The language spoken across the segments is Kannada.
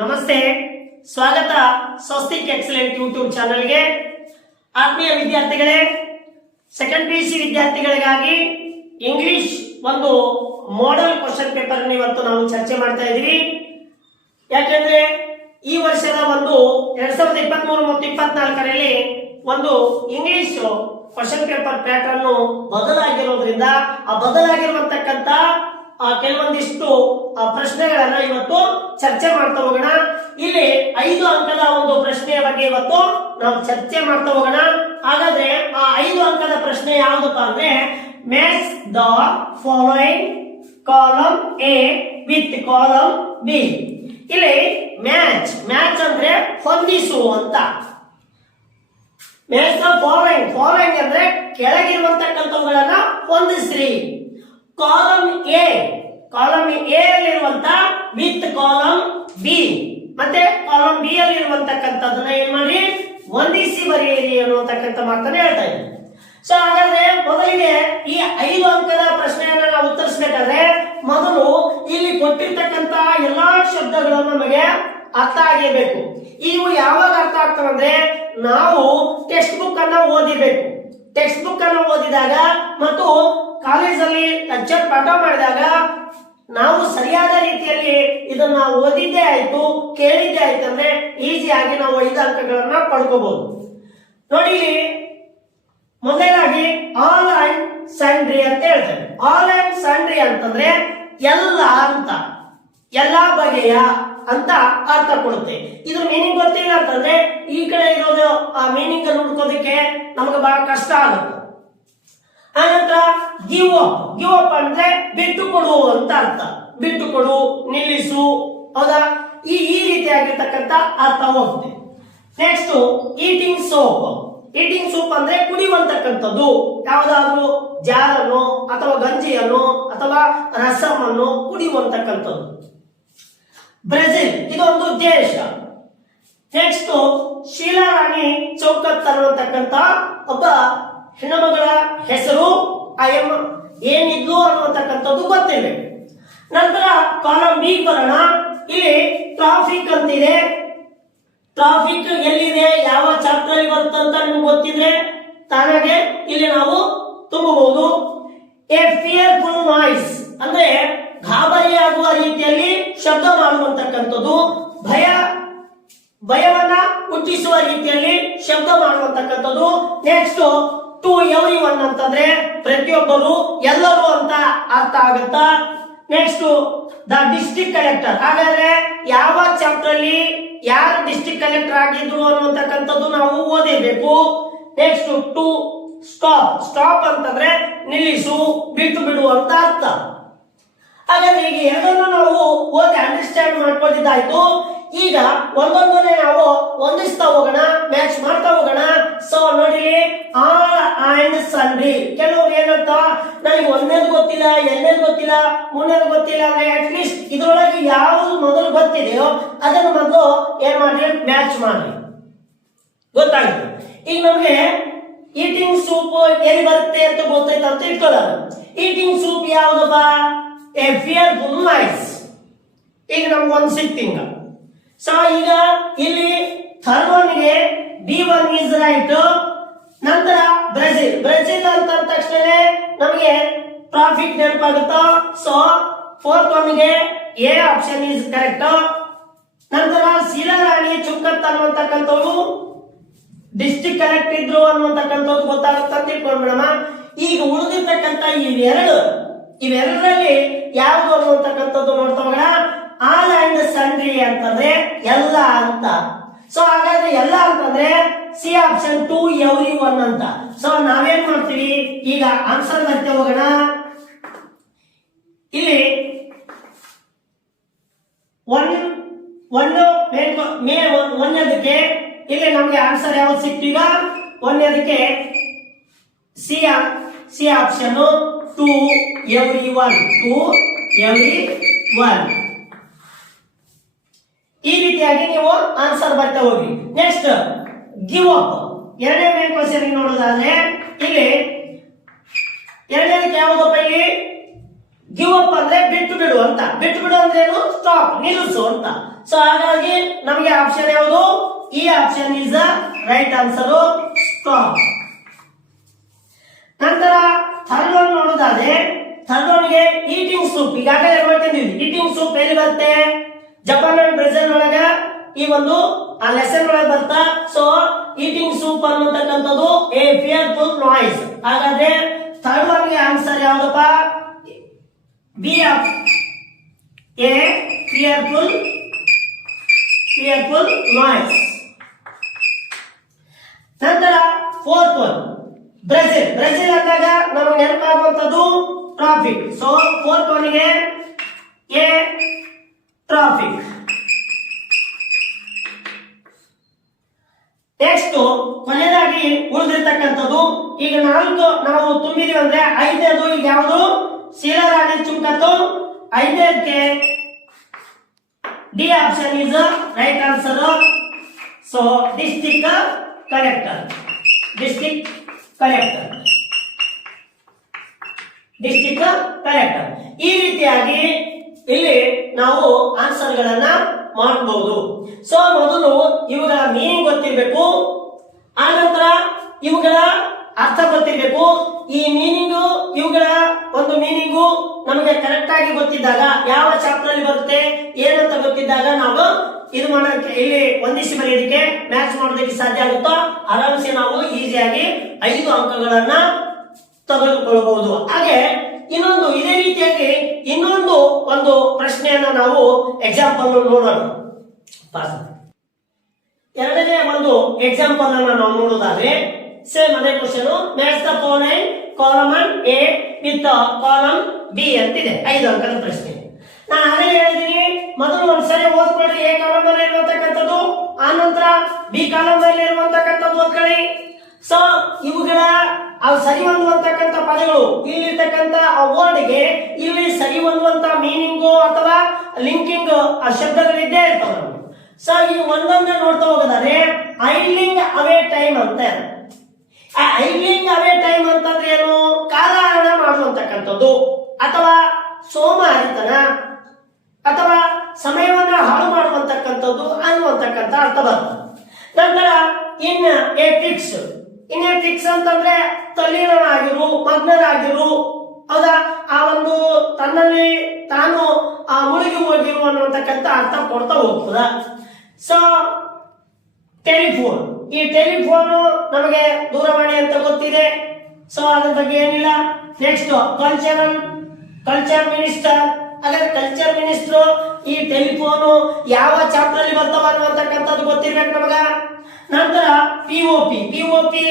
ನಮಸ್ತೆ. ಸ್ವಾಗತ ಸ್ವಸ್ತಿಕ್ ಎಕ್ಸಲೆಂಟ್ ಯೂಟ್ಯೂಬ್ ಚಾನಲ್ಗೆ. ಆತ್ಮೀಯ ವಿದ್ಯಾರ್ಥಿಗಳೇ ಸೆಕೆಂಡ್ ಪಿ ಸಿ ವಿದ್ಯಾರ್ಥಿಗಳಿಗಾಗಿ ಇಂಗ್ಲಿಷ್ ಒಂದು ಮೋಡಲ್ ಕ್ವಶನ್ ಪೇಪರ್ ಇವತ್ತು ನಾವು ಚರ್ಚೆ ಮಾಡ್ತಾ ಇದ್ದೀವಿ. ಯಾಕೆಂದ್ರೆ ಈ ವರ್ಷದ ಒಂದು ಎರಡ್ ಸಾವಿರದ ಇಪ್ಪತ್ತ್ ಮೂರು ಮತ್ತು ಇಪ್ಪತ್ನಾಲ್ಕರಲ್ಲಿ ಒಂದು ಇಂಗ್ಲಿಷ್ ಕ್ವಶನ್ ಪೇಪರ್ ಪ್ಯಾಟರ್ನ್ ಬದಲಾಗಿರೋದ್ರಿಂದ, ಆ ಬದಲಾಗಿರುವಂತಕ್ಕಂತ ಕೆಲವೊಂದಿಷ್ಟು ಪ್ರಶ್ನೆಗಳನ್ನ ಇವತ್ತು ಚರ್ಚೆ ಮಾಡ್ತಾ ಹೋಗೋಣ. ಇಲ್ಲಿ ಐದು ಅಂಕದ ಒಂದು ಪ್ರಶ್ನೆಯ ಬಗ್ಗೆ ಇವತ್ತು ನಾವು ಚರ್ಚೆ ಮಾಡ್ತಾ ಹೋಗೋಣ. ಹಾಗಾದ್ರೆ ಆ ಐದು ಅಂಕದ ಪ್ರಶ್ನೆ ಯಾವುದಪ್ಪ ಅಂದ್ರೆ match the following column A with column B ಇಲ್ಲಿ ಮ್ಯಾಚ್ ಮ್ಯಾಚ್ ಅಂದ್ರೆ ಹೊಂದಿಸು ಅಂತ. ಮ್ಯಾಚ್ ದ ಫಾಲೋಯಿಂಗ್ ಫಾಲೋಯಿಂಗ್ ಅಂದ್ರೆ ಕೆಳಗಿರುವಂತಕ್ಕಂಥವುಗಳನ್ನ ಹೊಂದಿಸ್ರಿ. ಕಾಲಮ್ ಎ ಕಾಲಮ್ ಎ ಅಲ್ಲಿರುವಂತ ವಿತ್ ಕಾಲಮ್ ಬಿ ಮತ್ತೆ ಕಾಲಮ್ ಬಿ ಅಲ್ಲಿ ಇರುವಂತಕ್ಕಂಥದ್ದನ್ನ ಏನ್ ಮಾಡಿ ಹೊಂದಿಸಿ ಬರೆಯಿರಿ ಅನ್ನುವಂತಕ್ಕಂಥ ಮಾತನ್ನ ಹೇಳ್ತಾ ಇದ್ದೀನಿ ಸೊ ಹಾಗಾದ್ರೆ ಮೊದಲಿಗೆ ಈ ಐದು ಅಂಕದ ಪ್ರಶ್ನೆಯನ್ನ ನಾವು ಉತ್ತರಿಸಬೇಕಾದ್ರೆ ಮೊದಲು ಇಲ್ಲಿ ಕೊಟ್ಟಿರ್ತಕ್ಕಂತ ಎಲ್ಲಾ ಶಬ್ದಗಳು ನಮಗೆ ಅರ್ಥ ಆಗಿರ್ಬೇಕು ಇವು ಯಾವಾಗ ಅರ್ಥ ಆಗ್ತವಂದ್ರೆ ನಾವು ಟೆಕ್ಸ್ಟ್ ಬುಕ್ ಅನ್ನ ಓದಿಬೇಕು. ಟೆಕ್ಸ್ಟ್ ಬುಕ್ ಅನ್ನ ಓದಿದಾಗ ಮತ್ತು ಕಾಲೇಜಲ್ಲಿ ಲೆಕ್ಚರ್ ಪಾಠ ಮಾಡಿದಾಗ ನಾವು ಸರಿಯಾದ ರೀತಿಯಲ್ಲಿ ಇದನ್ನ ಓದಿದ್ದೇ ಆಯ್ತು, ಕೇಳಿದ್ದೇ ಆಯ್ತು ಅಂದ್ರೆ ಈಸಿಯಾಗಿ ನಾವು ಐದು ಅಂಕಗಳನ್ನ ಪಡ್ಕೋಬಹುದು ನೋಡಿ, ಮೊದಲಾಗಿ ಆಲ್ ಅಂಡ್ ಸಂಡ್ರಿ ಅಂತ ಹೇಳ್ತೇವೆ. ಆಲ್ ಅಂಡ್ ಸಂಡ್ರಿ ಅಂತಂದ್ರೆ ಎಲ್ಲ ಅಂತ, ಎಲ್ಲ ಬಗೆಯ ಅಂತ ಅರ್ಥ ಕೊಡುತ್ತೆ. ಇದ್ರ ಮೀನಿಂಗ್ ಗೊತ್ತಿಲ್ಲ ಅಂತಂದ್ರೆ ಈ ಕಡೆ ಇರೋದು ಆ ಮೀನಿಂಗ್ ಹುಡ್ಕೋದಕ್ಕೆ ನಮಗೆ ಬಹಳ ಕಷ್ಟ ಆಗುತ್ತೆ. ಆನಂತರ ಗಿವ್ ಅಪ್ ಗಿವ್ ಅಪ್ ಅಂದ್ರೆ ಬಿಟ್ಟು ಕೊಡು ಅಂತ ಅರ್ಥ. ಬಿಟ್ಟು ಕೊಡು, ನಿಲ್ಲಿಸು. ಹೌದಾ? ಈ ಈ ರೀತಿಯಾಗಿರ್ತಕ್ಕಂಥ ಅರ್ಥ ಹೋಗುತ್ತೆ. Next eating soap eating soup ಅಂದ್ರೆ ಕುಡಿಯುವಂತಕ್ಕಂಥದ್ದು. ಯಾವುದಾದ್ರೂ ಜಾರನ್ನು ಅಥವಾ ಗಂಜಿಯನ್ನು ಅಥವಾ ರಸಮನ್ನು ಕುಡಿಯುವಂತಕ್ಕಂಥದ್ದು. ಬ್ರೆಜಿಲ್, ಇದೊಂದು ದೇಶ. ನೆಕ್ಸ್ಟ್ ಶೀಲಾರಾಣಿ ಚೌಕತ್ ಅನ್ನುವಂತಕ್ಕಂಥ ಒಬ್ಬ ಹೆಣ್ಣುಮಗಳ ಹೆಸರು ಆ ಏನಿದು ಏನಿದ್ಲು ಅನ್ನುವಂತಕ್ಕಂಥದ್ದು ಗೊತ್ತಿದೆ ನಂತರ ಕಾಲಂ ಬಿ ಬರೋಣ ಇಲ್ಲಿ ಟ್ರಾಫಿಕ್ ಅಂತಿದೆ. ಟ್ರಾಫಿಕ್ ಎಲ್ಲಿದೆ? ಯಾವ ಚಾಪ್ಟರ್ ಬರುತ್ತೆ ಅಂತ ನಿಮ್ಗೆ ಗೊತ್ತಿದ್ರೆ ತಾನಾಗೆ ಇಲ್ಲಿ ನಾವು ತುಂಬಬಹುದು. ಎ ಫಿಯರ್ಫುಲ್ ನಾಯ್ಸ್ ಅಂದ್ರೆ ಗಾಬರಿಯಾಗುವ ರೀತಿಯಲ್ಲಿ ಶಬ್ದ ಮಾಡುವಂತಕ್ಕಂಥದ್ದು. ಭಯ, ಭಯವನ್ನ ಹುಟ್ಟಿಸುವ ರೀತಿಯಲ್ಲಿ ಶಬ್ದ ಮಾಡುವಂತಕ್ಕಂಥದ್ದು. ನೆಕ್ಸ್ಟ್ ಟು ಎವ್ರಿ ಒನ್ ಅಂತಂದ್ರೆ ಪ್ರತಿಯೊಬ್ಬರು ಎಲ್ಲರೂ ಅಂತ ಅರ್ಥ ಆಗುತ್ತಾ? ನೆಕ್ಸ್ಟ್ ದ ಡಿಸ್ಟ್ರಿಕ್ಟ್ ಕಲೆಕ್ಟರ್ ಹಾಗಾದ್ರೆ ಯಾವ ಚಾಪ್ಟರ್ ಅಲ್ಲಿ ಯಾರು ಡಿಸ್ಟ್ರಿಕ್ಟ್ ಕಲೆಕ್ಟರ್ ಆಗಿದ್ರು ಅನ್ನುವಂತಕ್ಕಂಥದ್ದು ನಾವು ಓದಿರ್ಬೇಕು. ನೆಕ್ಸ್ಟ್ ಟು ಸ್ಟಾಪ್ ಸ್ಟಾಪ್ ಅಂತಂದ್ರೆ ನಿಲ್ಲಿಸು, ಬಿಟ್ಟು ಬಿಡು ಅಂತ ಅರ್ಥ. ಹಾಗಾದ್ರೆ ಈಗ ಎರಡನ್ನು ನಾವು ಓದಿ ಅಂಡರ್ಸ್ಟ್ಯಾಂಡ್ ಮಾಡ್ಕೊಂಡಿದ್ದಾಯ್ತು. ಈಗ ಒಂದೊಂದನ್ನೇ ನಾವು ಹೊಂದಿಸ್ತಾ ಹೋಗೋಣ ಮ್ಯಾಚ್ ಮಾಡ್ತಾ ಹೋಗೋಣ. ಸೊ ನೋಡಿ ಸನ್ರಿ ಕೆಲವ್ರು ಏನಂತ ನನಗೆ ಒಂದೇದು ಗೊತ್ತಿಲ್ಲ ಎಲ್ಲೇದು ಗೊತ್ತಿಲ್ಲ ಮೂರನೇದು ಗೊತ್ತಿಲ್ಲ ಅಂದ್ರೆ ಅಟ್ಲೀಸ್ಟ್ ಇದ್ರೊಳಗೆ ಯಾವ್ದು ಮೊದಲು ಗೊತ್ತಿದೆಯೋ ಅದನ್ನು ಮೊದಲು ಏನ್ ಮಾಡ್ರಿ? ಮ್ಯಾಚ್ ಮಾಡ್ರಿ. ಗೊತ್ತಾಗುತ್ತೆ ಈಗ ನಮಗೆ ಈಟಿಂಗ್ ಸೂಪ್ ಎಲ್ಲಿ ಬರುತ್ತೆ ಅಂತ ಗೊತ್ತೈತೆ ಅಂತ ಇಟ್ಕೊಳ್ಳೋದು. ಈಟಿಂಗ್ ಸೂಪ್ ಯಾವ್ದಪ್ಪ? ಎಫಿಯರ್ ನಾಯ್ಸ್ ಈಗ ನಮ್ಗೆ ಒಂದು ಸಿಕ್ತಿಂಗ ಸೊ ಈಗ ಇಲ್ಲಿ ಥರ್ಡ್ ಒನ್ಗೆ ಬಿ ಒನ್ ಈಸ್ ರೈಟ್ ನಂತರ ಬ್ರೆಜಿಲ್. ಬ್ರೆಜಿಲ್ ಅಂತ ತಕ್ಷಣ ನಮಗೆ ಟ್ರಾಫಿಕ್ ನೆನಪಾಗುತ್ತಾ? ಸೊ ಫೋರ್ತ್ ಒನ್ಗೆ ಎ ಆಪ್ಷನ್ ಈಸ್ ಕರೆಕ್ಟ್ ನಂತರ ಶಿಲಾರಾಣಿ ಚುಕ್ಕತ್ ಅನ್ನುವಂತಕ್ಕಂಥವ್ರು ಡಿಸ್ಟಿಕ್ ಕರೆಕ್ಟ್ ಇದ್ರು ಅನ್ನುವಂತಕ್ಕಂಥದ್ದು ಗೊತ್ತಾಗುತ್ತೆ ಅಂತ ಮೇಡಮ್ ಈಗ ಉಳಿದಿರ್ತಕ್ಕಂಥ ಇವೆರಡು, ಇವೆರಡರಲ್ಲಿ ಯಾವುದು ಅನ್ನುವಂತಕ್ಕಂಥದ್ದು ನೋಡ್ತಾ ಆಲ್ ಅಂಡ್ ಸಂಡ್ರಿ ಅಂತಂದ್ರೆ ಎಲ್ಲ ಅಂತ. ಸೊ ಹಾಗಾದ್ರೆ ಎಲ್ಲ ಅಂತಂದ್ರೆ C option to every one ಅಂತ. ಸೊ ನಾವೇನ್ ಮಾಡ್ತೀವಿ? ಈಗ ಆನ್ಸರ್ ಬರ್ತೆ ಹೋಗೋಣ. ಇಲ್ಲಿ ಒನ್, ಒಂದು ಮೇ ಒಂದನೇದಕ್ಕೆ ಇಲ್ಲಿ ನಮ್ಗೆ ಆನ್ಸರ್ ಯಾವ್ದು ಸಿಕ್ತು ಈಗ ಒಂದನೇದಕ್ಕೆ C C option to, every one, to, every one. ಈ ರೀತಿಯಾಗಿ ನೀವು ಆನ್ಸರ್ ಬರ್ತಾ ಹೋಗಿ. ನೆಕ್ಸ್ಟ್ ಗಿವ್ ಅಪ್ ಎರಡನೇ ಕ್ವಶನ್ ನೋಡೋದಾದ್ರೆ ಇಲ್ಲಿ ಎರಡನೇದಕ್ಕೆ ಯಾವುದಪ್ಪ ಇಲ್ಲಿ? ಗಿವ್ ಅಪ್ ಅಂದ್ರೆ ಬಿಟ್ಟು ಬಿಡು ಅಂತ. ಬಿಟ್ಟು ಬಿಡು ಅಂದ್ರೆ ಏನು? ಸ್ಟಾಪ್ ನಿಲ್ಲಿಸು ಅಂತ. ಸೊ ಹಾಗಾಗಿ ನಮಗೆ ಆಪ್ಷನ್ ಯಾವುದು? ಈ option is the right answer stop ನಂತರ ಥರ್ಡ್ ಒನ್ ನೋಡೋದಾದ್ರೆ ಥರ್ಡ್ ಒನ್ಗೆ ಈಟಿಂಗ್ ಸೂಪ್ ಈಗಾಗಲೇ ಇಟಿಂಗ್ ಈಟಿಂಗ್ ಸೂಪ್ ಎಲ್ಲಿ ಬರುತ್ತೆ? ಜಪಾನ್ ಅಂಡ್ ಬ್ರೆಜಿಲ್ ಒಳಗ ಈ ಒಂದು, ಆ ಲೆಸನ್ ಒಳಗೆ ಬರ್ತಾ ಸೊ ಈಟಿಂಗ್ ಸೂಪ್ ಅನ್ನತಕ್ಕಂಥದ್ದು ಎ ಫಿಯರ್ಫುಲ್ ನಾಯ್ಸ್ ಹಾಗಾದ್ರೆ ಥರ್ಡ್ ಒನ್ಗೆ ಆನ್ಸರ್ ಯಾವ್ದಪ್ಪ? B F A clear full noise ನಂತರ ಫೋರ್ತ್ ಒನ್ ಬ್ರೆಜಿಲ್ ಬ್ರೆಜಿಲ್ ಅಂದಾಗ ನಮಗೆ ನೆನಪಾಗುವಂಥದ್ದು ಟ್ರಾಫಿಕ್ ಸೊ ಫೋರ್ತ್ ಒನ್ಗೆ ಎ ಟ್ರಾಫಿಕ್ ನೆಕ್ಸ್ಟ್ ಕೊನೆಯದಾಗಿ ಉಳಿದಿರ್ತಕ್ಕಂಥದ್ದು, ಈಗ ನಾಲ್ಕು ನಾವು ತುಂಬಿದೀವಿ ಅಂದ್ರೆ ಐದನೇದು ಈಗ ಯಾವುದು? ಶೀಲರಾಣಿ ಚುಂಕತ್ತು. ಐದನೇದಕ್ಕೆ D option is right answer so district collector district collector district collector ಈ ರೀತಿಯಾಗಿ ಇಲ್ಲಿ ನಾವು ಆನ್ಸರ್ ಗಳನ್ನ ಮಾಡಬಹುದು ಸೊ ಮೊದಲು ಇವುಗಳ ಮೀನಿಂಗ್ ಗೊತ್ತಿರಬೇಕು. ಆ ನಂತರ ಇವುಗಳ ಅರ್ಥ ಗೊತ್ತಿರಬೇಕು. ಈ ಮೀನಿಂಗು ಇವುಗಳ ಒಂದು ಮೀನಿಂಗು ನಮಗೆ ಕರೆಕ್ಟ್ ಆಗಿ ಗೊತ್ತಿದ್ದಾಗ ಯಾವ ಚಾಪ್ಟರ್ ಅಲ್ಲಿ ಬರುತ್ತೆ, ಏನಂತ ಗೊತ್ತಿದ್ದಾಗ ನಾವು ಇದು ಮಾಡೋಕೆ ಇಲ್ಲಿ ಒಂದಿಸಿ ಬರೆಯೋದಕ್ಕೆ ಮ್ಯಾಚ್ ಮಾಡೋದಕ್ಕೆ ಸಾಧ್ಯ ಆಗುತ್ತೋ? ಆರಾಮ್ಸೆ ನಾವು ಈಸಿಯಾಗಿ ಐದು ಅಂಕಗಳನ್ನ ತೆಗೆದುಕೊಳ್ಳಬಹುದು. ಹಾಗೆ ಇನ್ನೊಂದು, ಇದೇ ರೀತಿಯಾಗಿ ಇನ್ನೊಂದು ಒಂದು ಪ್ರಶ್ನೆಯನ್ನ ನಾವು ಎಕ್ಸಾಂಪಲ್ ನೋಡೋಣ. ಎರಡನೇ ಒಂದು ಎಕ್ಸಾಂಪಲ್ ಅನ್ನ ನಾವು ನೋಡೋದಾದ್ರೆ ಸೇಮ್ ಅದೇ question match the phone column A with column B ಅಂತಿದೆ. ಐದು ಅಂಕದ ಪ್ರಶ್ನೆ. ನಾನು ಅದೇ ಹೇಳಿದೀನಿ, ಮೊದಲು ಒಂದ್ಸರಿ ಓದ್ಕೊಳ್ಳಿ ಎ ಕಾಲಮ್ ಅಲ್ಲಿ ಇರುವಂತಕ್ಕಂಥದ್ದು ಆ ನಂತರ ಬಿ ಕಾಲಮ್ ಅಲ್ಲಿ ಇರುವಂತಕ್ಕಂಥದ್ದು ಓದ್ಕೊಳ್ಳಿ ಸೊ ಇವುಗಳ ಅವು ಸರಿ ಹೊಂದುವಂತಕ್ಕಂಥ ಪದಗಳು, ಇಲ್ಲಿರ್ತಕ್ಕಂಥ ಆ ವರ್ಡ್ಗೆ ಇಲ್ಲಿ ಸರಿ ಹೊಂದುವಂತ ಮೀನಿಂಗು ಅಥವಾ ಲಿಂಕಿಂಗ್ ಆ ಶಬ್ದಗಳಿದ್ದೇ ಇರ್ತವೆ. ಸೊ ಈ ಒಂದೊಂದೇ ನೋಡ್ತಾ ಹೋಗೋದಾದ್ರೆ ಐಲಿಂಗ್ ಅವೇ ಟೈಮ್ ಅಂತ. ಆ ಐಲಿಂಗ್ ಅವೇ ಟೈಮ್ ಅಂತಂದ್ರೆ ಏನು? ಕಾಲಹರಣ ಮಾಡುವಂತಕ್ಕಂಥದ್ದು. ಅಥವಾ ಸೋಮಾರಿತನ, ಅಥವಾ ಸಮಯವನ್ನ ಹಾಳು ಮಾಡುವಂತಕ್ಕಂಥದ್ದು ಅನ್ನುವಂತಕ್ಕಂಥ ಅರ್ಥ ಬರ್ತದೆ. ನಂತರ, in a fix in fix ಅಂತಂದ್ರೆ ತಲ್ಲೀನರಾಗಿರು, ಮಗ್ನರಾಗಿರು. ಹೌದಾ? ಆ ಒಂದು ತನ್ನಲ್ಲಿ ತಾನು ಆ ಮುಳುಗಿ ಹೋಗಿರು ಅನ್ನುವಂತಕ್ಕಂಥ ಅರ್ಥ ಕೊಡ್ತಾ ಹೋಗ್ತದ. ಸೊ ಟೆಲಿಫೋನ್ ಈ ಟೆಲಿಫೋನ್ ನಮಗೆ ದೂರವಾಣಿ ಅಂತ ಗೊತ್ತಿದೆ. ಸೊ ಅದ್ರ ಬಗ್ಗೆ ಏನಿಲ್ಲ. ನೆಕ್ಸ್ಟ್ ಕಲ್ಚರಲ್ ಕಲ್ಚರ್ ಮಿನಿಸ್ಟರ್ ಅದೇ ಕಲ್ಚರ್ ಮಿನಿಸ್ಟರ್ ಈ ಟೆಲಿಫೋನು ಯಾವ ಚಾಪ್ಟರ್ ಅಲ್ಲಿ ಬರ್ತಾವ ಅನ್ನುವಂತಕ್ಕಂಥದ್ದು ಗೊತ್ತಿರ್ಬೇಕು ನಮಗ. ನಂತರ P O P P O P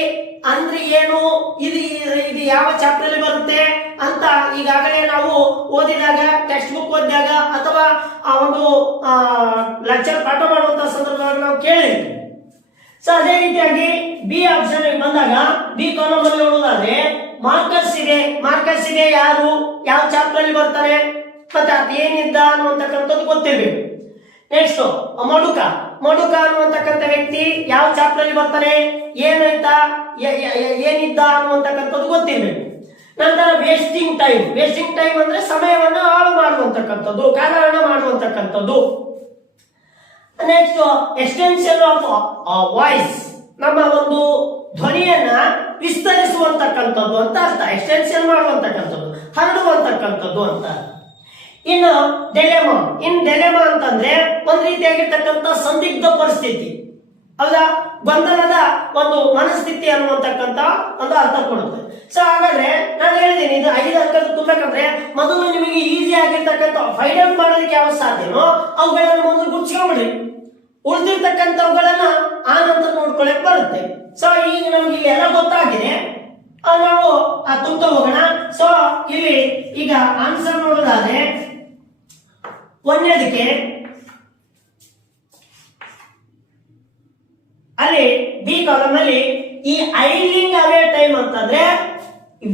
ಅಂದ್ರೆ ಏನು? ಇದು ಇದು ಯಾವ ಚಾಪ್ಟರ್ ಅಲ್ಲಿ ಬರುತ್ತೆ ಅಂತ ಈಗಾಗಲೇ ನಾವು ಓದಿದಾಗ ಟೆಕ್ಸ್ಟ್ ಬುಕ್ ಓದಿದಾಗ ಅಥವಾ ಆ ಒಂದು ಲೆಕ್ಚರ್ ಪಾಠ ಮಾಡುವಂತ ಸಂದರ್ಭದಲ್ಲಿ ನಾವು ಕೇಳಿದ್ವಿ. ಸೊ ಅದೇ ರೀತಿಯಾಗಿ ಬಿ ಆಪ್ಷನ್ ಬಂದಾಗ ಬಿ ಕಾಲಮ್ ಅಲ್ಲಿ ನೋಡೋದಾದ್ರೆ ಮಾರ್ಕಸ್ ಇದೆ. ಮಾರ್ಕರ್ಸ್ ಇದೆ ಯಾರು? ಯಾವ ಚಾಪ್ಟರ್ ಅಲ್ಲಿ ಬರ್ತಾರೆ? ಮತ್ತೆ ಅದೇನಿದ್ದ ಅನ್ನುವಂತಕ್ಕಂಥದ್ದು ಗೊತ್ತಿರ್ಬೇಕು ನೆಕ್ಸ್ಟ್ ಮಡುಕ ಮಡುಕ ಅನ್ನುವಂತಕ್ಕಂಥ ವ್ಯಕ್ತಿ ಯಾವ ಚಾಪ್ಟರ್ ಅಲ್ಲಿ ಬರ್ತಾನೆ ಏನಾಯ್ತ ಏನಿದ್ದ ಅನ್ನುವಂತಕ್ಕಂಥದ್ದು ಗೊತ್ತಿರ್ಬೇಕು. ನಂತರ ವೇಸ್ಟಿಂಗ್ ಟೈಮ್ ವೇಸ್ಟಿಂಗ್ ಟೈಮ್ ಅಂದ್ರೆ ಸಮಯವನ್ನು ಹಾಳು ಮಾಡುವಂತಕ್ಕಂಥದ್ದು, ಕಾಲಹರಣ ಮಾಡುವಂತಕ್ಕಂಥದ್ದು. ನೆಕ್ಸ್ಟ್ ಎಕ್ಸ್ಟೆನ್ಷನ್ ಆಫ್ ವಾಯ್ಸ್ ನಮ್ಮ ಒಂದು ಧ್ವನಿಯನ್ನ ವಿಸ್ತರಿಸುವಂತಕ್ಕಂಥದ್ದು ಅಂತ ಅರ್ಥ. ಎಕ್ಸ್ಟೆನ್ಷನ್ ಮಾಡುವಂತಕ್ಕಂಥದ್ದು, ಹರಡುವಂತಕ್ಕಂಥದ್ದು ಅಂತ ಇನ್ನು ಡೆಲೆಮ ಇನ್ ಡೆಲೆಮ ಅಂತಂದ್ರೆ ಒಂದ್ ರೀತಿಯಾಗಿರ್ತಕ್ಕಂಥ ಸಂದಿಗ್ಧ ಪರಿಸ್ಥಿತಿ. ಹೌದಾ? ಗೊಂದಲದ ಒಂದು ಮನಸ್ಥಿತಿ ಅನ್ನುವಂತಕ್ಕಂಥ ಒಂದು ಅರ್ಥ ಕೊಡುತ್ತೆ. ಸೊ ಹಾಗಾದ್ರೆ ನಾನು ಹೇಳಿದ್ದೀನಿ ಇದು ಐದು ಅಂಕದ ತುಂಬಬೇಕಂದ್ರೆ ಮೊದಲು ನಿಮಗೆ ಈಸಿ ಆಗಿರ್ತಕ್ಕಂಥ ಫೈಂಡ್ ಔಟ್ ಮಾಡೋದಕ್ಕೆ ಯಾವ ಸಾಧ್ಯನೋ ಅವುಗಳನ್ನು ಮೊದಲು ಗುರ್ಸ್ಕೊಂಡ್ಬಿಡ್ರಿ ಉಳಿದಿರ್ತಕ್ಕಂಥವುಗಳನ್ನ ಆ ನಂತರ ಬರುತ್ತೆ. ಸೊ ಈಗ ನಮ್ಗೆ ಇಲ್ಲಿ ಎಲ್ಲ ಗೊತ್ತಾಗಿದೆ. ನಾವು ಆ ತುಂಬ ಹೋಗೋಣ. ಸೊ ಇಲ್ಲಿ ಈಗ ಆನ್ಸರ್ ನೋಡೋದಾದ್ರೆ ಒಂದನೇದಕ್ಕೆ ಅಲ್ಲಿ ಬಿ ಕಾಲಮ್ ಅಲ್ಲಿ ಈ ಐಲಿಂಗ್ ಅವೇ ಟೈಮ್ ಅಂತಂದ್ರೆ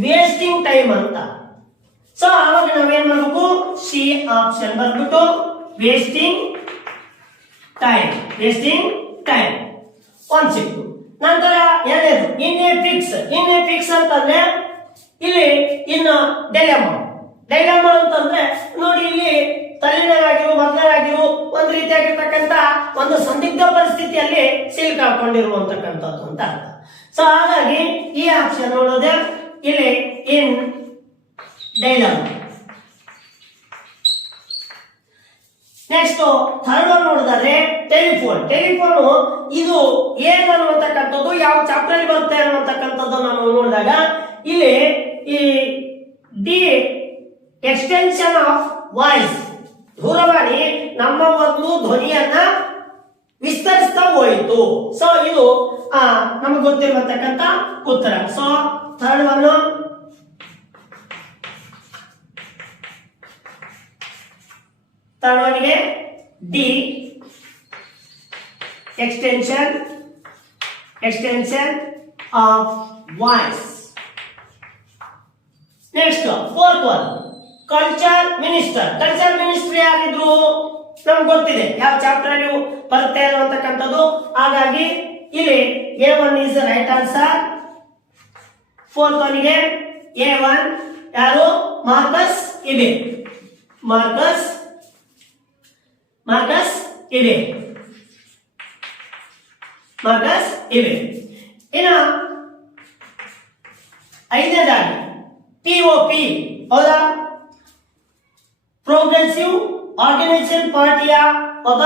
ವೇಸ್ಟಿಂಗ್ ಟೈಮ್ ಅಂತ. ಸೊ ಅವಾಗ ನಾವೇನ್ ಮಾಡ್ಬೇಕು? ಸಿ ಆಪ್ಷನ್ ಬರ್ಬಿಟ್ಟು ವೇಸ್ಟಿಂಗ್ ಟೈಮ್ ವೇಸ್ಟಿಂಗ್ ಟೈಮ್ ಒಂದ್ ಸಿಕ್ತು ನಂತರ ಎರಡನೇದು ಇನ್ನೇ ಫಿಕ್ಸ್ ಇನ್ನೇ ಫಿಕ್ಸ್ ಅಂತಂದ್ರೆ ಇಲ್ಲಿ ಇನ್ನು ಡೈಲಮ ನೋಡಿ ಇಲ್ಲಿ ತಲ್ಲಿನರಾಗಿರು ಮಕ್ಕಳಾಗಿರು ಒಂದು ರೀತಿಯಾಗಿರ್ತಕ್ಕಂಥ ಒಂದು ಸಂದಿಗ್ಧ ಪರಿಸ್ಥಿತಿಯಲ್ಲಿ ಸಿಲುಕಾಕೊಂಡಿರುವಂತಕ್ಕಂಥದ್ದು ಅಂತ ಅರ್ಥ. ಸೊ ಹಾಗಾಗಿ ಈ ಆಪ್ಷನ್ ನೋಡೋದೆ ಇಲ್ಲಿ in dilemma next third one ನೋಡಿದ್ರೆ ಟೆಲಿಫೋನ್ ಟೆಲಿಫೋನ್ ಇದು ಏನ್ ಅನ್ನುವಂತಕ್ಕಂಥದ್ದು, ಯಾವ ಚಾಪ್ಟರ್ ಬರುತ್ತೆ ಅನ್ನುವಂತಕ್ಕಂಥದ್ದು ನಾವು ನೋಡಿದಾಗ ಇಲ್ಲಿ ಈ ಡಿ ಎಕ್ಸ್ಟೆನ್ಷನ್ ಆಫ್ ವಾಯ್ಸ್ ದೂರವಾಣಿ ನಮ್ಮ ಒಂದು ಧ್ವನಿಯನ್ನ ವಿಸ್ತರಿಸ್ತಾ ಹೋಯಿತು. ಸೊ ಇದು ನಮಗೆ ಗೊತ್ತಿರತಕ್ಕಂತ ಉತ್ತರ. So third one third ಒನ್ಗೆ the extension extension of voice next fourth one culture minister culture minister ಯಾರಿದ್ರು? ನಮ್ಗೆ ಗೊತ್ತಿದೆ. ಯಾವ ಚಾಪ್ಟರ್ ಅಲ್ಲಿ ಬರುತ್ತೆ ಅನ್ನುವಂತಕ್ಕಂಥದ್ದು. ಹಾಗಾಗಿ ಇಲ್ಲಿ A one is right answer fourth ಒನ್ಗೆ A one ಯಾರು? ಮಾರ್ಕಸ್ ಇದೆ. ಮಾರ್ಕಸ್ ಮಾರ್ಕಸ್ ಇದೆ. ಮಾರ್ಕಸ್ ಇದೆ. ಇನ್ನು ಐದನೇದಾಗಿ ಟಿ ಒ ಪಿ ಹೌದಾ? ಪ್ರೋಗ್ರೆಸಿವ್ ಆರ್ಗನೈಸೇಷನ್ ಪಾರ್ಟಿಯ ಒಬ್ಬ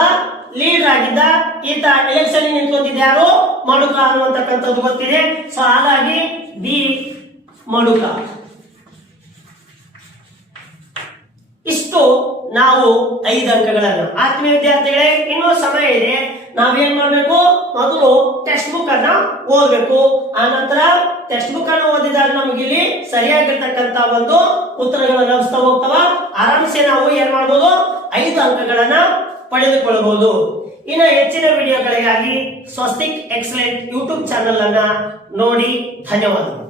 ಲೀಡರ್ ಆಗಿದ್ದ ಈತ ಎಲೆಕ್ಷನ್ ನಿಂತ್ಕೊಂಡಿದ್ದ ಯಾರು? ಮಡುಕ ಅನ್ನುವಂತಕ್ಕಂಥದ್ದು ಗೊತ್ತಿದೆ. ಸೊ ಹಾಗಾಗಿ ಬಿ ಮಡುಕ. ಇಷ್ಟು ನಾವು ಐದು ಅಂಕಗಳನ್ನು. ಆತ್ಮೀಯ ವಿದ್ಯಾರ್ಥಿಗಳೇ, ಇನ್ನೂ ಸಮಯ ಇದೆ. ನಾವೇನ್ ಮಾಡಬೇಕು? ಮೊದಲು ಟೆಕ್ಸ್ಟ್ ಬುಕ್ ಅನ್ನ ಓದಬೇಕು. ಆನಂತರ ನಂತರ ಟೆಕ್ಸ್ಟ್ ಬುಕ್ ಅನ್ನು ಓದಿದಾಗ ನಮಗೆ ಇಲ್ಲಿ ಸರಿಯಾಗಿರ್ತಕ್ಕಂತ ಒಂದು ಉತ್ತರಗಳು ಲಭಿಸ್ತಾ ಹೋಗ್ತಾವ. ಆರಾಮ್ಸೆ ನಾವು ಏನ್ ಮಾಡಬಹುದು ಐದು ಅಂಕಗಳನ್ನ ಪಡೆದುಕೊಳ್ಳಬಹುದು. ಇನ್ನು ಹೆಚ್ಚಿನ ವಿಡಿಯೋಗಳಿಗಾಗಿ ಸ್ವಸ್ತಿಕ್ ಎಕ್ಸಲೆಂಟ್ ಯೂಟ್ಯೂಬ್ ಚಾನೆಲ್ ಅನ್ನ ನೋಡಿ. ಧನ್ಯವಾದಗಳು.